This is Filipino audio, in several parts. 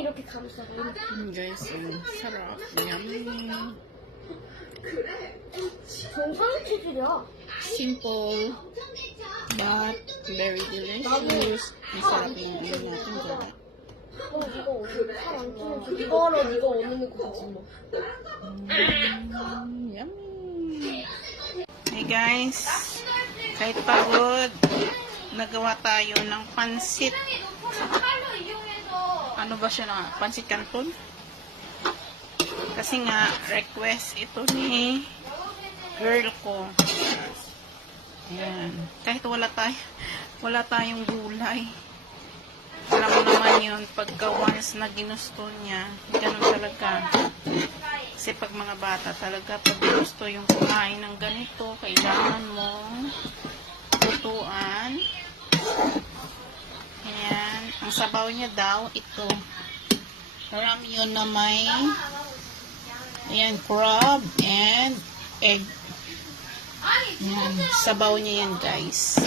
이렇게 감싸고 Guys, sarap. Yummy. 정상 치즈야. Simple, but very delicious. Masarap yung ulo natin dyan. 이거 오늘 살안 끼면 이거로 네가 오늘 거 같이 먹. Yummy. Hey guys, kahit pagod, nagawa tayo ng pansit. Ano ba siya na? Pansit canton? Kasi nga, request ito ni girl ko. Ayan. Kahit wala tayong gulay. Alam mo naman yun, pagka once na ginusto niya, ganun talaga. Kasi pag mga bata talaga, pag gusto yung kumain ng ganito, kailangan mo lutuan. Ayan. Ang sabaw niya daw, ito. Ramyun na may ayan, crab and egg. Ayan. Sabaw niya yan, guys.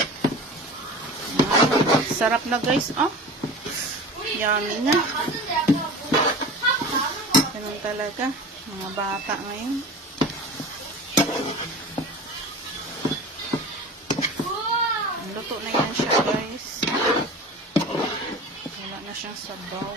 Ayan. Sarap na, guys. Oh. Yummy na. Ganun talaga. Mga bata ngayon. Luto na yan siya, guys. Wala na siyang sabaw.